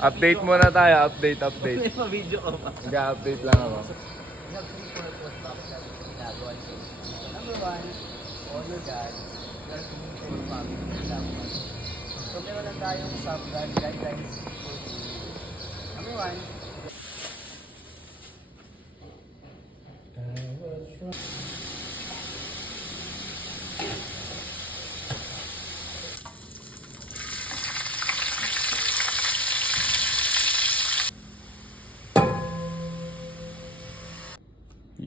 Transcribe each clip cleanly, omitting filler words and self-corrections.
Update muna tayo, update. Video ko pa. Nag-update lang ako. Number one, honor God. We are committed to family. So meron lang tayong guidelines. Number one,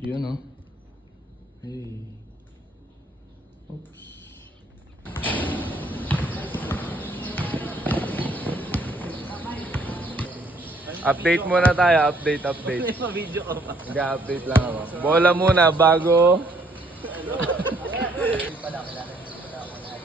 Yun oh. Hey. Oops. Update muna tayo, update. video ko pa. Nag-update lang ako. Bola muna bago. Pala, kailangan ako na.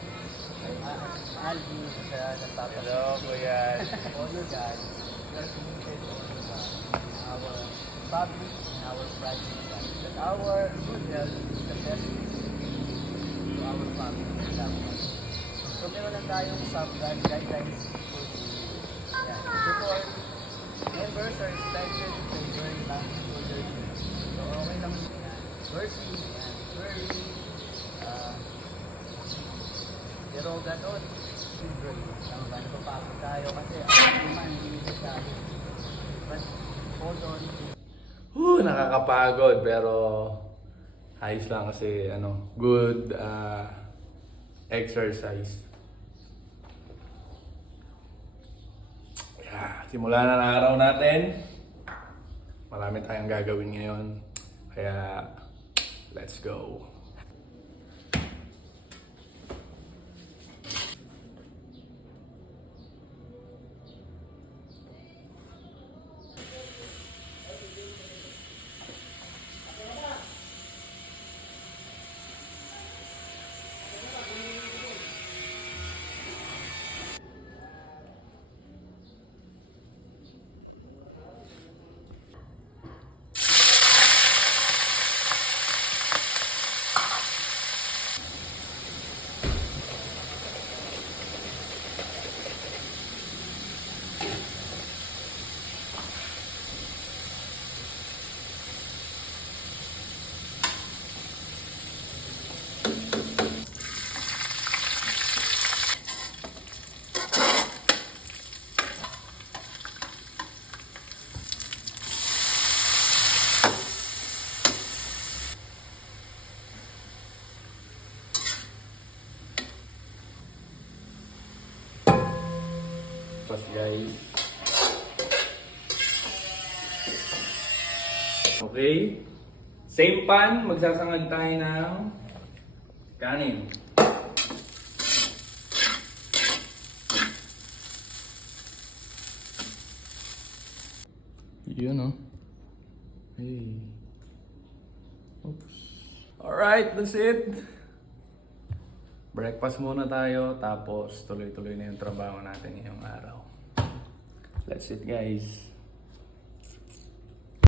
Alvi, siya nagpapalala. Hello, kuya. Honor God. We are committed to honor God in our public, in our private life. That our good health is the best to our family. So meron lang tayong guidelines for yan. Before, members are expected to enjoy lang for their children. So okay lang yan. Mercy, yan. Worry, derogat on children. Tama ba? Napapagod tayo kasi ang naman hindi tayo. But hold on. Nakakapagod pero ayos lang kasi good exercise. Yeah, simulan na ang araw natin. Marami tayong gagawin ngayon. Kaya let's go. Tapos guys. Okay. Same pan, magsasangag tayo ng kanin. Yun oh. Hey. Oops. Alright, that's it. Breakfast muna tayo, tapos tuloy-tuloy na yung trabaho natin ngayong araw. That's it guys.